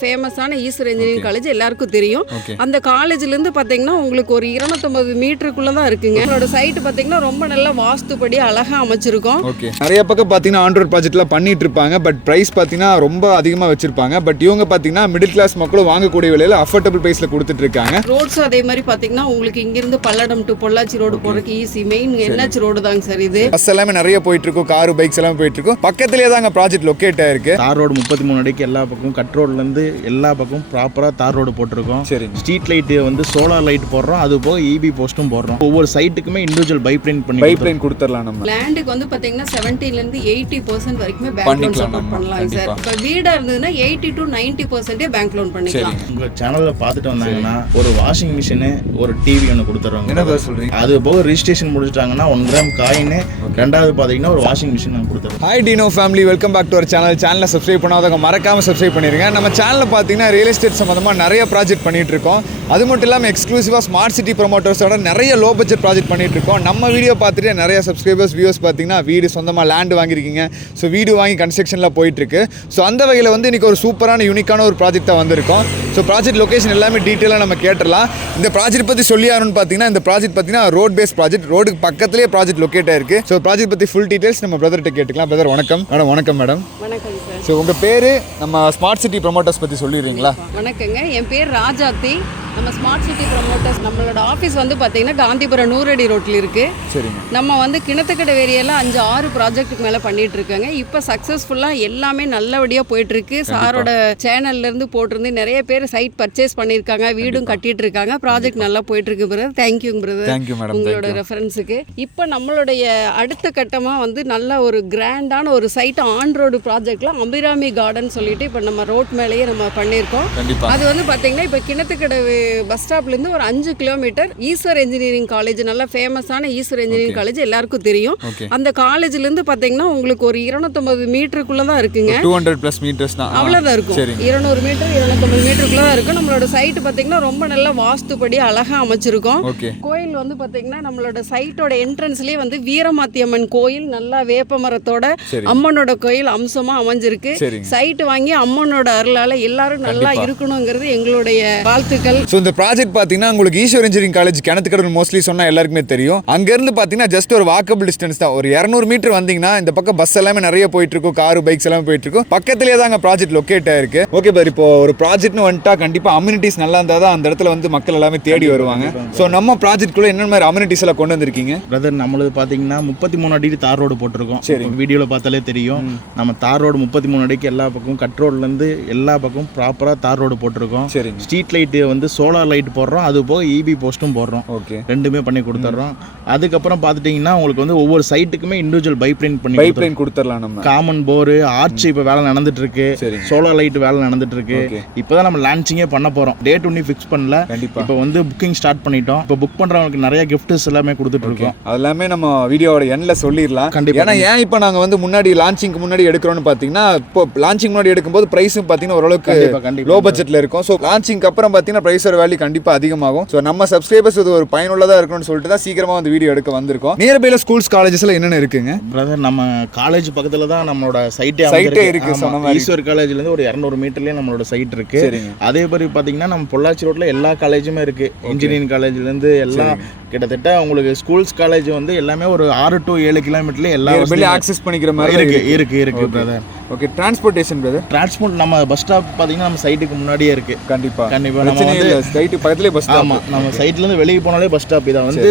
ஃபேமஸான Ishwar engineering college எல்லாருக்கும் தெரியும். அந்த காலேஜ்ல இருந்து பாத்தீங்கன்னா உங்களுக்கு ஒரு 250 மீட்டருக்குள்ள தான் இருக்குங்க. நம்மளோட சைட் பாத்தீங்கன்னா ரொம்ப நல்ல வாஸ்துபடி அழகா அமைச்சிருக்கோம். நிறைய பக்கம் பாத்தீங்கன்னா ஆண்ட்ராய்ட் ப்ராஜெக்ட்ல பண்ணிட்டு இருப்பாங்க. பட் பிரைஸ் பாத்தீங்கன்னா ரொம்ப அதிகமா வச்சிருப்பாங்க. பட் இவங்க பாத்தீங்கன்னா மிடில் கிளாஸ் மக்களும் வாங்கக்கூடிய விலையில அஃபோர்டபுள் பிரைஸ்ல கொடுத்துட்டு இருக்காங்க. ரோட்ஸ் அதே மாதிரி பாத்தீங்கன்னா உங்களுக்கு இங்க இருந்து பல்லடம் டு பொள்ளாச்சி ரோடு போறதுக்கு ஈஸி. மெயின் NH ரோடு தாங்க சார் இது. பஸ் எல்லாமே நிறைய போயிட்டு இருக்கும், கார் பைக்ஸ் எல்லாம் போயிட்டு இருக்கும். பக்கத்துலயே தாங்க ப்ராஜெக்ட் லொகேட் ஆயிருக்கு. தார் ரோடு 33 அடிக்கு எல்லா பக்கம் கட் ரோட்ல இருந்து எல்லா பக்கம் ப்ராப்பரா தார் ரோடு போட்டிருக்கோம். ஸ்ட்ரீட் லைட் வந்து சோலார் லைட் போடுறோம், அது போக EB போஸ்டும் போடுறோம். ஒவ்வொரு சைட்டுக்குமே இண்டிவிஜுவல் பைப்லைன் கொடுத்துடலாம். நம்ம லேண்டுக்கு வந்து பாத்தீங்கன்னா 70 ல இருந்து 80% வரைக்குமே பேங்க் லோன் சப்போர்ட் பண்ணலாம் சார். இப்ப வீடா இருந்ததுன்னா 80 to 90% பேங்க் லோன் பண்ணிக்கலாம். உங்க சேனல்ல பாத்துட்டு வந்தாங்கன்னா ஒரு வாஷிங் மிஷின், ஒரு டிவி ஒன்று கொடுத்துறாங்க. என்ன சொல்றீங்க? அது போக ரெஜிஸ்ட்ரேஷன் முடிச்சிட்டாங்கன்னா 1 கிராம் காயின், ரெண்டாவது பாத்தீங்கன்னா ஒரு வாஷிங் மிஷின் நாங்கள் கொடுத்துறோம். Hi Dino family, welcome back to our channel. சேனலை சப்ஸ்கிரைப் பண்ணாதவங்க மறக்காம சப்ஸ்கிரைப் பண்ணிருங்க. நம்ம சேனலில் பார்த்தீங்கன்னா ரியல் எஸ்டேட் சம்மந்தமாக நிறைய ப்ராஜெக்ட் பண்ணிட்டு இருக்கோம். அது மட்டும் இல்லாமல் எக்ஸ்க்ளூசிவாக ஸ்மார்ட் சிட்டி ப்ரொமோட்டர்ஸோட நிறைய லோ பட்ஜெட் ப்ராஜெக்ட் பண்ணிட்டு இருக்கோம். நம்ம வீடியோ பார்த்துட்டு நிறைய சப்ஸ்கிரைபர்ஸ் வியூவர்ஸ் பார்த்தீங்கன்னா வீடு சொந்தமாக லேண்டு வாங்கியிருக்கீங்க. ஸோ வீடு வாங்கி கன்ஸ்ட்ரக்ஷனில் போயிட்டு இருக்கு. ஸோ அந்த வகையில் வந்து இன்னைக்கு ஒரு சூப்பரான யூனிக்கான ஒரு ப்ராஜெக்டாக வந்திருக்கோம். ஸோ ப்ராஜெக்ட் லொகேஷன் எல்லாமே டீட்டெயிலாக நம்ம கேட்டுடலாம். இந்த ப்ராஜெக்ட் பற்றி சொல்லி ஆகணும்னு பார்த்தீங்கன்னா இந்த ப்ராஜெக்ட் பார்த்தீங்கன்னா ரோட் பேஸ் ப்ராஜெக்ட், ரோடுக்கு பக்கத்துலேயே ப்ராஜெக்ட் லொகேட் ஆயிருக்கு. ஸோ ப்ராஜெக்ட் பற்றி ஃபுல் டீட்டெயில்ஸ் நம்ம பிரதர்கிட்ட கேட்டுக்கலாம். பிரதர் வணக்கம். மேடம் வணக்கம். மேடம் வணக்கம் சார். ஸோ உங்கள் பேர், நம்ம ஸ்மார்ட் சிட்டி ப்ரொமோட்டர்ஸ் பற்றி சொல்லிடுறீங்களா? வணக்கங்க, என் பேர் ராஜாத்தி. நம்ம ஸ்மார்ட் சிட்டி ப்ரொமோட்டர்ஸ், நம்மளோட ஆஃபீஸ் வந்து பார்த்தீங்கன்னா காந்திபுரம் 100 அடி ரோட்டில் இருக்குது. சரிங்க. நம்ம வந்து கிணத்துக்கடை ஏரியாவில் 5-6 ப்ராஜெக்ட்டுக்கு மேலே பண்ணிட்டு இருக்காங்க. இப்போ சக்ஸஸ்ஃபுல்லாக எல்லாமே நல்லபடியாக போயிட்டுருக்கு. சாரோட சேனல்லேருந்து போட்டிருந்து நிறைய பேர் சைட் பர்ச்சேஸ் பண்ணியிருக்காங்க, வீடும் கட்டிட்டு இருக்காங்க. ப்ராஜெக்ட் நல்லா போயிட்டுருக்கு பிரதர். தேங்க்யூங்க பிரதர், உங்களோட ரெஃபரன்ஸுக்கு. இப்போ நம்மளுடைய அடுத்த கட்டமாக வந்து நல்ல ஒரு கிராண்டான ஒரு சைட் ஆன் ரோடு ப்ராஜெக்டில் அபிராமி கார்டன் சொல்லிட்டு இப்போ நம்ம ரோட் மேலேயே நம்ம பண்ணியிருக்கோம். அது வந்து பார்த்தீங்கன்னா இப்போ கிணத்துக்கடை பஸ் ஸ்டாப்லேருந்து ஒரு 5 கிலோமீட்டர் ஈஸ்வர் இன்ஜினியரிங் காலேஜ், நல்ல ஃபேமஸான ஈஸ்வர் இன்ஜினியரிங் காலேஜ் எல்லாருக்கும் தெரியும். அந்த காலேஜ்லேருந்து பார்த்தீங்கன்னா உங்களுக்கு ஒரு 250 மீட்டருக்குள்ள தான் இருக்குங்க. 200+ மீட்டர்ஸ் தான், அவ்வளோதான் இருக்கும். 200 மீட்டர் 250 மீட்டருக்குள்ள தான் இருக்கும். நம்மளோட சைட் பார்த்தீங்கன்னா ரொம்ப நல்ல வாஸ்துபடி அழகாக அமைச்சிருக்கோம். கோயில் வந்து பார்த்தீங்கன்னா நம்மளோட சைட்டோட என்ட்ரன்ஸ்லேயே வந்து வீரமாத்தியம்மன் கோயில், நல்லா வேப்ப மரத்தோட அம்மனோட கோயில் அம்சமாக அமைஞ்சிருக்கு. சைட் வாங்கி அம்மனோட அருளால் எல்லாரும் நல்லா இருக்கணுங்கிறது எங்களுடைய வாழ்த்துக்கள். ஸோ இந்த ப்ராஜெக்ட் பார்த்தீங்கன்னா உங்களுக்கு Eswar engineering college Kinathukadai mostly சொன்னால் எல்லாருக்குமே தெரியும். அங்கேருந்து பார்த்தீங்கன்னா ஜஸ்ட் ஒரு வாக்கபிள் டிஸ்டன்ஸ் தான். ஒரு 200 மீட்டர் வந்தீங்கன்னா இந்த பக்கம் பஸ் எல்லாமே நிறைய போயிட்டு இருக்கும், கார் பைக்ஸ் எல்லாமே போயிட்டு இருக்கும். பக்கத்துலேயே தாங்க ப்ராஜெக்ட் லொகேட் ஆயிருக்கு. ஓகே பார், இப்போ ஒரு ப்ராஜெக்ட்னு வந்துட்டா கண்டிப்பாக அம்யூனிட்டிஸ் நல்லா இருந்தால் தான் அந்த இடத்துல வந்து மக்கள் எல்லாமே தேடி வருவாங்க. ஸோ நம்ம ப்ராஜெக்ட்குள்ள என்ன மாதிரி அம்யூனிட்டிஸ் எல்லாம் கொண்டு வந்திருக்கீங்க? பிரதர், நம்மளது பார்த்தீங்கன்னா 33 அடி தார் ரோடு போட்டிருக்கோம். சரி, வீடியோவில் பார்த்தாலே தெரியும். நம்ம தார் ரோடு 33 அடிக்கு எல்லா பக்கம் கட் ரோட்லேருந்து எல்லா பக்கம் ப்ராப்பராக தார் ரோடு போட்டிருக்கோம். சரி, ஸ்ட்ரீட் லைட்டு வந்து சோலார் லைட் போடுறோம், அது போக EB போஸ்ட்டும் போடுறோம். ரெண்டுமே பண்ணி கொடுத்துட்றோம். அதுக்கப்புறம் பார்த்துட்டிங்கன்னா உங்களுக்கு வந்து ஒவ்வொரு சைட்டுக்குமே இண்டிவிஜுவல் பைப்லைன் கொடுத்துடலாம். நம்ம காமன் போர், ஆர்ச் இப்போ வேலை நடந்துட்டு இருக்கு, சோலார் லைட் வேலை நடந்துட்டு இருக்கு. இப்போதான் நம்ம லான்ச்சிங்கே பண்ண போறோம். டேட் ஒன்றும் ஃபிக்ஸ் பண்ணல. இப்போ வந்து புக்கிங் ஸ்டார்ட் பண்ணிட்டோம். இப்போ புக் பண்றவங்களுக்கு நிறைய கிஃப்ட்ஸ் எல்லாமே கொடுத்துட்டு இருக்கோம். அதெல்லாமே நம்ம வீடியோவோட எண்ட்ல சொல்லிடலாம். ஏன்னா ஏன் இப்போ நாங்கள் வந்து முன்னாடி லான்ச்சிங்க்கு முன்னாடி எடுக்கிறோம்னு பார்த்தீங்கன்னா, இப்போ லான்ச்சிங் முன்னாடி எடுக்கும்போது பிரைஸும் பார்த்தீங்கன்னா ஓரளவுக்கு லோ பட்ஜெட்ல இருக்கும். ஸோ லான்ச்சிங்க்கு அப்புறம் பார்த்தீங்கன்னா பிரைஸோட வேல்யூ கண்டிப்பா அதிகமாகும். ஸோ நம்ம சப்ஸ்கிரைபர்ஸ் இது ஒரு பயனுள்ளதா இருக்கணும்னு சொல்லிட்டு தான் சீக்கிரமா வந்து வீடியோ எடுக்க வந்திருக்கோம். நியர்பைல ஸ்கூல்ஸ் காலேஜஸ்ல என்னென்ன இருக்குங்க? பிரதர், நம்ம காலேஜ் பக்கத்துல தான் நம்மளோட சைட்டே இருக்கு. ஈஸ்வர் காலேஜ்ல இருந்து ஒரு 200 மீட்டர்லயே நம்மளோட சைட் இருக்கு. அதே மாதிரி பாத்தீங்கன்னா நம்ம பொள்ளாச்சி ரோட்ல எல்லா காலேஜுமே இருக்கு. இன்ஜினியரிங் காலேஜ்ல இருந்து எல்லாம் கிட்டத்தட்ட உங்களுக்கு ஸ்கூல்ஸ் காலேஜ் வந்து எல்லாமே ஒரு 6 to 7 கிலோமீட்டர்ல எல்லா ஆக்சஸ் பண்ணிக்கிற மாதிரி இருக்கு brother. Okay, transportation brother. Transport நம்ம பஸ் ஸ்டாப் பாத்தீங்கன்னா நம்ம சைட்டுக்கு முன்னாடியே இருக்கு. கண்டிப்பா நம்ம வந்து சைட் பக்கத்துலயே பஸ் ஸ்டாப். ஆமா, நம்ம சைட்ல இருந்து வெளியே போனாலே பஸ் ஸ்டாப். இதை வந்து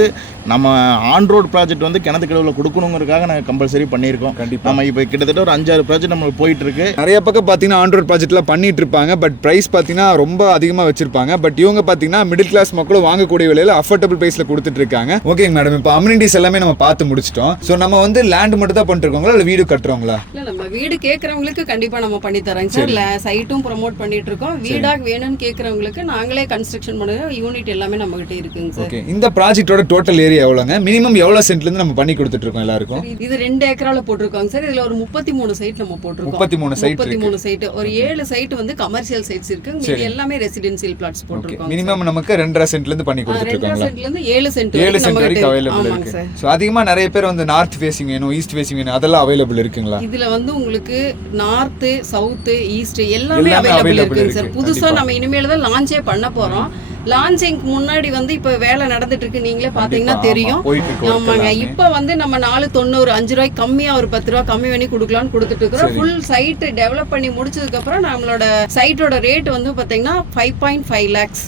நம்ம ஆன் ரோட் ப்ராஜெக்ட் வந்து கிணத்துக்கடவுல கொடுக்கணுங்கிறதுக்காக நாங்கள் கம்பல்சரி பண்ணியிருக்கோம். கண்டிப்பா நம்ம இப்போ கிட்டத்தட்ட ஒரு 5-6 ப்ராஜெக்ட் நம்மளுக்கு போயிட்டு இருக்கு. நிறைய பக்கம் பார்த்தீங்கன்னா ஆன் ரோட் ப்ராஜெக்ட்ல பண்ணிட்டு இருப்பாங்க. பட் பிரைஸ் பார்த்தீங்கன்னா ரொம்ப அதிகமாக வச்சிருப்பாங்க. பட் இவங்க பார்த்தீங்கன்னா மிடில் கிளாஸ் மக்களும் வாங்கக்கூடிய விலையில அஃபோர்டபுள் பிரைஸ்ல கொடுத்துட்டு இருக்காங்க. ஓகேங்க மேடம், இப்போ அம்யூனிட்டிஸ் எல்லாமே நம்ம பார்த்து முடிச்சிட்டோம். ஸோ நம்ம வந்து லேண்ட் மட்டும் தான் பண்ணிட்டு இருக்கோங்களா, இல்லை வீடு கட்டுறோங்களா? இல்லை, நம்ம வீடு கேட்கறவங்களுக்கு கண்டிப்பா நம்ம பண்ணி தரோங்க சார். சைட்டும் ப்ரொமோட் பண்ணிட்டு இருக்கோம். வீடாக வேணும்னு கேட்கறவங்களுக்கு நாங்களே கன்ஸ்ட்ரக்ஷன் பண்ணுற யூனிட் எல்லாமே நம்ம கிட்ட இருக்குங்க சார். ஓகே, இந்த ப்ராஜெக்ட்டோட டோட்டல் ஏரியா எவ்வளோங்க? மினிமம் எவ்வளோ சென்ட்லேருந்து நம்ம பண்ணி கொடுத்துட்டு இருக்கோம் எல்லாருக்கும்? இது 2 ஏக்கரால போட்டிருக்காங்க சார். இதுல ஒரு 33 சைட் நம்ம போட்டிருக்கோம். 33 சைட், ஒரு 7 சைட் வந்து கமர்ஷியல் சைட்ஸ் இருக்கு. இது எல்லாமே ரெசிடென்சியல் பிளாட்ஸ் போட்டிருக்கோம். மினிமம் நமக்கு 2.5 சென்ட்லேருந்து பண்ணி கொடுத்துட்டு இருக்காங்க. 2.5 சென்ட்ல இருந்து 7 சென்ட் வரைக்கும் அவைலபிள் இருக்கு. ஸோ அதிகமாக நிறைய பேர் வந்து நார்த் ஃபேசிங் வேணும், ஈஸ்ட் ஃபேசிங் வேணும், அதெல்லாம் அவைலபிள் இருக்குங்களா? இதுல வந்து உங்களுக்கு நார்த், சவுத், ஈஸ்ட் எல்லாமே அவைலபிள் இருக்குங்க சார். புதுசா நம்ம இனிமேல் தான் லான்ச்சே பண்ண போறோம். லான்ச்சிங் முன்னாடி வந்து இப்ப வேலை நடந்துட்டு இருக்கு, நீங்களே பாத்தீங்கன்னா தெரியும். ஆமாங்க, இப்ப வந்து நம்ம 4.90 5 ரூபாய் கம்மியா ஒரு 10 ரூபாய் கம்மி பண்ணி கொடுக்கலாம்னு கொடுத்துட்டு இருக்கிறோம். ஃபுல் சைட் டெவலப் பண்ணி முடிச்சதுக்கு அப்புறம் நம்மளோட சைட்டோட ரேட் வந்து பாத்தீங்கன்னா 5.5 lakhs.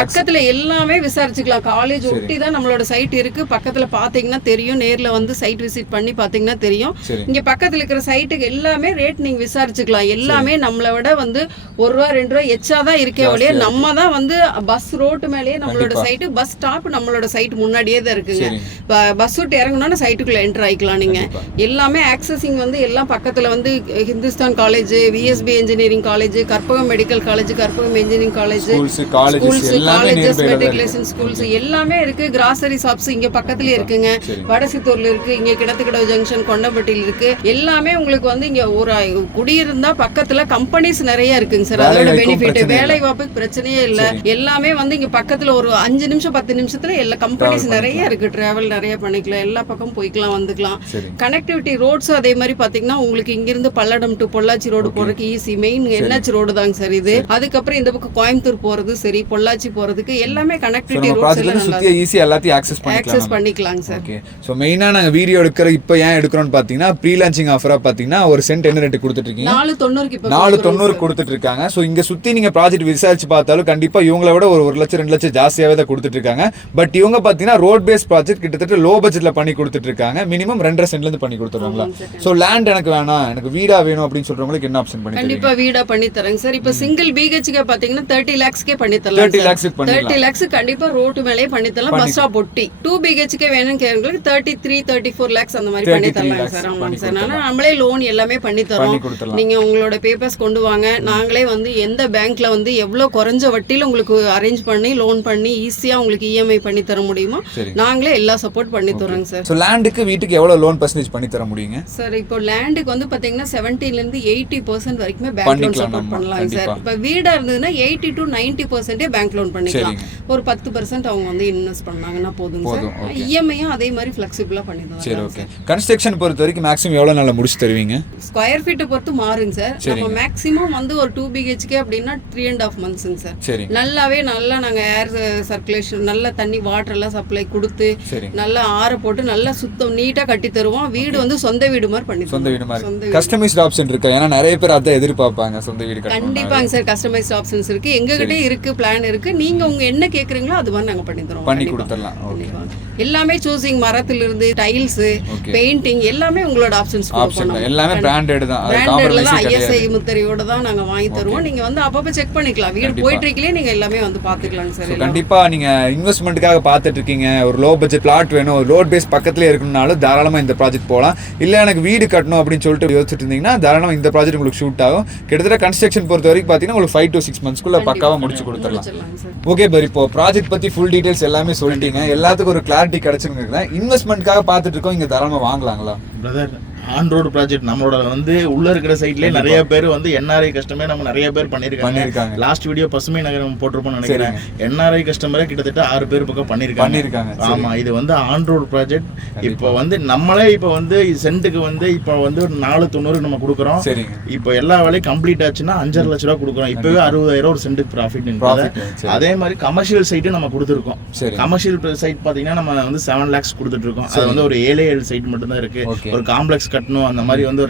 பக்கத்துல எல்லாமே விசாரிச்சுக்கலாம். காலேஜ் ஒட்டி தான் நம்மளோட சைட் இருக்கு. பக்கத்துல பாத்தீங்கன்னா தெரியும், நேர்ல வந்து சைட் விசிட் பண்ணி பாத்தீங்கன்னா தெரியும். இங்க பக்கத்துல இருக்கிற சைட்டுக்கு எல்லாமே ரேட் நீங்க விசாரிச்சுக்கலாம். எல்லாமே நம்மளை விட வந்து 1 ரூபா 2 ரூபா எச்சாதான் இருக்கே ஒழிய நம்ம தான் வந்து பஸ் ரோட்டு மேலேயே நம்மளோட சைட்டு, பஸ் ஸ்டாப் நம்மளோட சைட் முன்னாடியே தான் இருக்குங்க. பஸ் விட்டு இறங்கணும்னா சைட்டுக்குள்ள என்டர் ஆயிக்கலாம். நீங்க எல்லாமே ஆக்சஸிங் வந்து எல்லாம் பக்கத்துல வந்து Hindustan college, VSB engineering college, Karpagam medical college, Karpagam engineering college, colleges, matriculation schools எல்லாமே இருக்கு. கிராசரி ஷாப்ஸ் இங்க பக்கத்துலயே இருக்குங்க. வடசித்தூர்ல இருக்கு, இங்க கிடத்துக்கடவு ஜங்ஷன், கொண்டப்பட்டியில் இருக்கு. எல்லாமே உங்களுக்கு வந்து இங்க ஒரு குடியிருந்தா பக்கத்துல கம்பெனிஸ் நிறைய இருக்குங்க சார். அதோட பெனிஃபிட் வேலை வாய்ப்பு பிரச்சனையே இல்ல. எல்லாமே வந்து இங்க பக்கத்துல ஒரு 5 நிமிஷம் 10 நிமிஷத்துல எல்லா கம்பெனிஸ் நிறைய இருக்கு. டிராவல் நிறைய பண்ணிக்கலாம், எல்லா பக்கம் போய்க்கலாம் வந்துக்கலாம். கனெக்டிவிட்டி ரோட்ஸும் அதே மாதிரி பாத்தீங்கன்னா உங்களுக்கு இங்க இருந்து பல்லடம் டு பொள்ளாச்சி ரோடு போறதுக்கு ஈஸி. மெயின் NH ரோடு தாங்க சார் இது. அதுக்கப்புறம் இந்த பக்கம் கோயம்புத்தூர் போறது சரி, பொள்ளாச்சி போறதுக்கு எல்லாமே கனெக்டிவிட்டி ரோட்ஸ் எல்லாம் சுத்தி ஈஸியா எல்லாத்தையும் ஆக்சஸ் பண்ணிக்கலாங்க சார். ஓகே, சோ மெயினா நாங்க வீடியோ எடுக்கிற இப்போ ஏன் எடுக்கிறோம்னு பாத்தீங்கன்னா ப்ரீ லான்ச்சிங் ஆஃபரா பாத்தீங்கன்னா ஒரு சென்ட் என்ன ரேட் கொடுத்துட்டு இருக்கீங்க? 4.90 கொடுத்துட்டு இருக்காங்க. சோ இங்க சுத்தி நீங்க ப்ராஜெக்ட் விசாரிச்சு பார்த்தாலும் கண்டிப்பா இவங்கள விட ஒரு 1 லட்சம் 2 லட்சம் ஜாஸ்தியாவே தான் கொடுத்துட்டு இருக்காங்க. பட் இவங்க பாத்தீங்கன்னா ரோட் பேஸ் ப்ராஜெக்ட் கிட்டத்தட்ட லோ பட்ஜெட்ல பண்ணி கொடுத்துட்டு இருக்காங்க. மினிமம் 2.5 சென்ட்ல இருந்து பண்ணி கொடுத்துருவாங்களா? சோ லேண்ட் எனக்கு வேணாம், எனக்கு வீடா வேணும் அப்படின்னு சொல்றவங்களுக்கு என்ன ஆப்ஷன் பண்ணி கண்டிப்பா வீடா பண்ணி தரேங்க சார். இப்போ சிங்கிள் BHK பாத்தீங்கன்னா 30 lakhsக்கே பண்ணி தரலாம். 30 lakhs கண்டிப்பா ரோட் மேலே பண்ணி தரலாம், பஸ் ஸ்டாப் ஒட்டி. 2 BHK வேணும்னு கேக்குறவங்களுக்கு 33-34 lakhs அந்த மாதிரி பண்ணி தரலாம் சார். ஆமாங்க சார், நம்மளே லோன் எல்லாமே பண்ணி தரோம். நீங்க உங்களோட பேப்பர்ஸ் கொண்டு வாங்க, நாங்களே வந்து எந்த பேங்க்ல வந்து எவ்வளவு குறைஞ்ச வட்டியில உங்களுக்கு அரேஞ்ச் பண்ணி லோன் பண்ணி ஈஸியா உங்களுக்கு EMI பண்ணி தர முடியுமோ நாங்களே எல்லா சப்போர்ட் பண்ணி தரோங்க சார். சோ லேண்டுக்கு வீட்டுக்கு எவ்வளவு லோன் பர்சன்டேஜ் பண்ணி தர முடியுங்க சார்? இப்போ லேண்டுக்கு வந்து பாத்தீங்கன்னா 70 ல இருந்து 80% வரைக்குமே பேங்க் லோன் சப்போர்ட் பண்ணலாம் சார். இப்போ வீடா இருந்ததுன்னா 80 to 90% பேங்க் லோன் பண்ணிக்கலாம். ஒரு 10% அவங்க வந்து இன்வெஸ்ட் பண்ணாங்கன்னா போதும் சார். EMI-யும் அதே மாதிரி ஃபிளெக்சிபிளா பண்ணி தரோம். சரி, ஓகே. கன்ஸ்ட்ரக்ஷன் பொறுத்த வரைக்கும் மேக்ஸிமம் எவ்வளவு நாள்ல முடிச்சு தருவீங்க? ஸ்கொயர் ஃபீட் பொறுத்து மாறுங்க சார். நம்ம மேக்ஸிமம் வந்து ஒரு 2 BHK அப்படின்னா 3.5 monthsங்க சார். நல்லாவே நல்லா நாங்க ஏர் சர்க்குலேஷன், நல்ல தண்ணி வாட்டர் எல்லாம் சப்ளை கொடுத்து நல்லா ஆற போட்டு நல்லா சுத்தம் நீட்டா கட்டி தருவோம். வீடு வந்து சொந்த வீடு மாதிரி பண்ணி தருவோம். சொந்த வீடு மாதிரி கஸ்டமைஸ்ட் ஆப்ஷன் இருக்கு. ஏன்னா நிறைய பேர் அதை எதிர்பார்ப்பாங்க, சொந்த வீடு கட்டணும். கண்டிப்பாங்க சார், கஸ்டமைஸ்ட் ஆப்ஷன்ஸ் இருக்கு, எங்ககிட்ட இருக்கு, பிளான் இருக்கு. நீங்க உங்க என்ன கேக்குறீங்களோ அது மாதிரி நாங்க பண்ணி தரோம், பண்ணி கொடுத்துடலாம். எல்லாமே சூசிங் மரத்துல இருந்து டைல்ஸ், பெயிண்டிங் எல்லாமே உங்களோட ஆப்ஷன்ஸ் பண்ணுவோம். எல்லாமே பிராண்டட் தான், பிராண்டட்ல தான் ISI முத்திரையோட தான் நாங்க வாங்கி தருவோம். நீங்க வந்து அப்பப்ப செக் பண்ணிக்கலாம். வீடு போயிட்டு இருக்கீங்களே நீங்க எல்லாமே வந்து பாத்துக்கலாம் சார். கண்டிப்பா நீங்க இன்வெஸ்ட்மெண்ட்டுக்காக பார்த்துட்டு இருக்கீங்க, ஒரு லோ பட்ஜெட் பிளாட் வேணும், ஒரு ரோட் பேஸ் பக்கத்துல இருக்கணும்னாலும் தாராளமா இந்த ப்ராஜெக்ட் போகலாம். இல்ல எனக்கு வீடு கட்டணும் அப்படின்னு சொல்லிட்டு யோசிச்சுட்டு இருந்தீங்கன்னா தாராளமா இந்த ப்ராஜெக்ட் உங்களுக்கு ஷூட் ஆகும். கிட்டத்தட்ட கன்ஸ்ட்ரக்ஷன் பொறுத்த வரைக்கும் பாத்தீங்கன்னா உங்களுக்கு 5 to 6 monthsக்குள்ள பக்காவா முடிச்சு கொடுத்துடலாம். ஓகே பர், இப்போ ப்ராஜெக்ட் பத்தி ஃபுல் டீடைல்ஸ் எல்லாமே சொல்லிட்டீங்க, எல்லாத்துக்கும் ஒரு கிளாரிட்டி கிடைச்சுன்னு இன்வெஸ்ட்மெண்ட்காக பார்த்துட்டு இருக்கோம், இங்க தாராளமா வாங்கலாங்களா? பிரதர், ஆன் ரோடு ப்ராஜெக்ட் நம்மளோட வந்து உள்ள இருக்கிற சைட்லயே நிறைய பேர் வந்து NRI கஸ்டமர் நம்ம நிறைய பேர் பண்ணிருக்காங்க. லாஸ்ட் வீடியோ பசுமை நகரம் போட்டிருப்போம்னு நினைக்கிறேன். NRI கஸ்டமரே கிட்டத்தட்ட 6 பேர் பக்கம் பண்ணிருக்காங்க. ஆமா, இது வந்து ஆன் ரோடு ப்ராஜெக்ட். இப்போ வந்து நம்மளே இப்போ வந்து சென்ட்டுக்கு வந்து இப்போ வந்து 4.90 நம்ம கொடுக்குறோம். இப்போ எல்லா வேலையும் கம்ப்ளீட் ஆச்சுன்னா 5.5 லட்ச ரூபா கொடுக்குறோம். இப்பவே 60,000 ஒரு சென்ட்டுக்கு ப்ராஃபிட். அதே மாதிரி கமர்ஷியல் சைட்டு நம்ம கொடுத்துருக்கோம். கமர்ஷியல் சைட் பாத்தீங்கன்னா நம்ம வந்து 7 lakhs கொடுத்துட்டு இருக்கோம். அது வந்து ஒரு 7 சைட் மட்டும் தான் இருக்கு. ஒரு காம்ப்ளெக்ஸ் கட்டணும், அந்த மாதிரி வந்து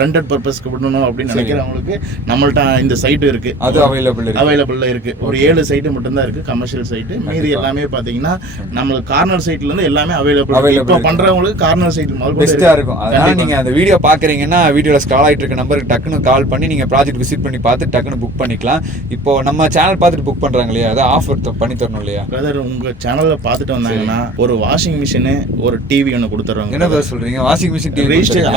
ரெண்டட் பர்பஸ்க்கு விடணும் அப்படின்னு நினைக்கிறவங்களுக்கு நம்மள்ட்ட இந்த சைட் இருக்கு, அது அவைலபிள்ல இருக்கு. ஒரு 7 சைட்டு மட்டும் தான் இருக்கு கமர்ஷியல் சைட்டு. மீதி எல்லாமே பாத்தீங்கன்னா நம்மளுக்கு கார்னர் சைட்ல இருந்து எல்லாமே அவைலபிள். இப்போ பண்றவங்களுக்கு கார்னர் சைட் பெஸ்டா இருக்கும். அதனால நீங்க அந்த வீடியோ பாக்குறீங்கன்னா வீடியோல ஸ்க்ரால் ஆயிட்டு இருக்க நம்பருக்கு டக்குன்னு கால் பண்ணி நீங்க ப்ராஜெக்ட் விசிட் பண்ணி பார்த்து டக்குன்னு புக் பண்ணிக்கலாம். இப்போ நம்ம சேனல் பார்த்துட்டு புக் பண்றாங்க இல்லையா, அதை ஆஃபர் பண்ணி தரணும் இல்லையா பிரதர்? உங்க சேனல்ல பார்த்துட்டு வந்தாங்கன்னா ஒரு வாஷிங் மிஷின், ஒரு டிவி ஒன்று கொடுத்துறாங்க. என்ன சொல்றீங்க? வாஷிங் மிஷின்,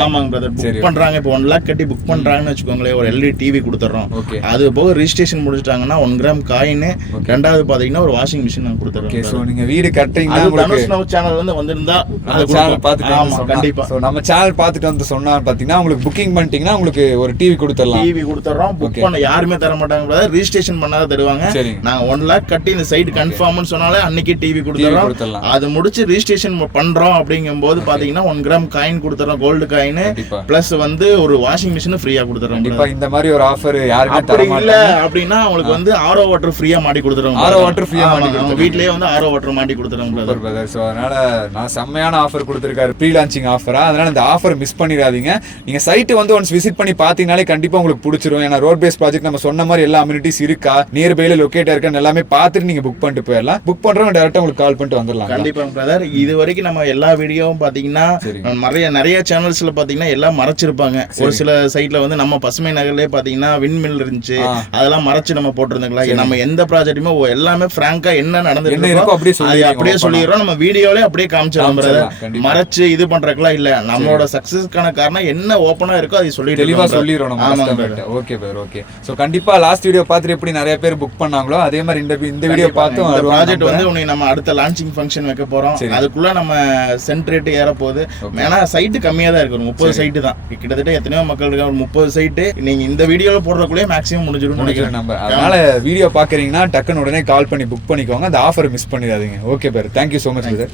ஆமாங்க பிரதர். புக் பண்றாங்க இப்போ 1 lakh கட்டி புக் பண்றாங்கன்னு வச்சுக்கோங்களேன், ஒரு LED டிவி கொடுத்துறோம். அது போக ரெஜிஸ்ட்ரேஷன் முடிச்சிட்டாங்கன்னா 1 கிராம் காயின், ரெண்டாவது பாத்தீங்கன்னா ஒரு வாஷிங் மிஷின் நாங்க கொடுத்துறோம். சோ நீங்க வீடு கட்டுறீங்கன்னா தனுஷ் நவ் சேனல் வந்து வந்திருந்தா அந்த சேனல் பார்த்துட்டு ஆமா கண்டிப்பா. சோ நம்ம சேனல் பார்த்துட்டு வந்து சொன்னா பாத்தீங்கன்னா உங்களுக்கு புக்கிங் பண்ணிட்டீங்கன்னா உங்களுக்கு ஒரு டிவி கொடுத்துறலாம். டிவி கொடுத்துறோம். புக் பண்ண யாருமே தர மாட்டாங்க பிரதர், ரெஜிஸ்ட்ரேஷன் பண்ணாத தருவாங்க. நாங்க 1 lakh கட்டி இந்த சைட் கன்ஃபார்ம்னு சொன்னாலே அன்னைக்கு டிவி கொடுத்துறோம். அது முடிச்சு ரெஜிஸ்ட்ரேஷன் பண்றோம் அப்படிங்கும்போது பாத்தீங்கன்னா 1 கிராம் காயின் கொடுத்துறோம், கோல்டு காயின் பிளஸ் வந்து ஒரு வாஷிங் மிஷின் ஃப்ரீயா கொடுத்துறோம். கண்டிப்பா இந்த மாதிரி ஒரு ஆஃபர் யாருமே தர அப்படி இல்ல மாட்டாங்க. அப்படின்னா உங்களுக்கு வந்து ஆரோ வாட்டர் ஃப்ரீயா மாட்டி கொடுத்துறோம். ஆரோ வாட்டர் ஃப்ரீயா மாட்டி கொடுத்துறோம். வீட்லயே வந்து ஆரோ வாட்டர் மாட்டி கொடுத்துறோம் பிரதர். சோ அதனால நான் செம்மையான ஆஃபர் கொடுத்திருக்காரு, ப்ரீ லான்ச்சிங் ஆஃபரா. அதனால இந்த ஆஃபர் மிஸ் பண்ணிடாதீங்க. நீங்க சைட் வந்து ஒன்ஸ் விசிட் பண்ணி பாத்தீங்கனாலே கண்டிப்பா உங்களுக்கு பிடிச்சிரும். ஏன்னா ரோட் பேஸ் ப்ராஜெக்ட் நம்ம சொன்ன மாதிரி எல்லா அம்யூனிட்டிஸ் இருக்கா, நியர்பைல லொகேட் இருக்கான்னு எல்லாமே பார்த்துட்டு நீங்க புக் பண்ணிட்டு போயிடலாம். புக் பண்றவங்க டைரக்டா உங்களுக்கு கால் பண்ணிட்டு வந்துடலாம். கண்டிப்பா பிரதர். இது வரைக்கும் நம்ம எல்லா வீடியோவும் பாத்தீங்கன்னா நிறைய சேனல்ஸ்ல பாத்தீங்கன்னா எல்லாம் மறைச்சிருப்பாங்க. ஒரு சில சைட்ல வந்து நம்ம பசுமை நகர்லயே பாத்தீங்கன்னா விண்மில் இருந்துச்சு, அதெல்லாம் மறைச்சு நம்ம போட்டிருந்தோங்களா. நம்ம எந்த ப்ராஜெக்ட்டுமே எல்லாமே பிராங்கா என்ன நடந்துருக்கோ அப்படியே சொல்லிடுறோம். நம்ம வீடியோலயே அப்படியே காமிச்சிடலாம் பிரதர். மறைச்சு இது பண்றதுக்குலாம் இல்ல. நம்மளோட சக்சஸ்க்கான காரணம் என்ன ஓப்பனா இருக்கோ அதை சொல்லி தெளிவா சொல்லிடுறோம். Okay brother, okay. சோ கண்டிப்பா லாஸ்ட் வீடியோ பார்த்துட்டு எப்படி நிறைய பேர் புக் பண்ணாங்களோ அதே மாதிரி இந்த வீடியோ பார்த்து இந்த ப்ராஜெக்ட் வந்து உன்னை நம்ம அடுத்த லான்ச்சிங் ஃபங்க்ஷன் வைக்க போறோம். அதுக்குள்ள நம்ம சென்ட் ரேட் ஏற போகுது. ஏன்னா சைட் கம்மியா தான் இருக்கு, 30 சைட் தான். கிட்டத்தட்ட எத்தனையோ மக்கள் இருக்காங்க, ஒரு 30 சைட். நீங்க இந்த வீடியோல போடுறதுக்குள்ளே மேக்ஸிமம் முடிஞ்சிடும் நினைக்கிறேன் நம்ம. அதனால வீடியோ பாக்குறீங்கன்னா டக்குன்னு உடனே கால் பண்ணி புக் பண்ணிக்கோங்க. அந்த ஆஃபர் மிஸ் பண்ணிடாதீங்க. Okay brother, thank you so much brother.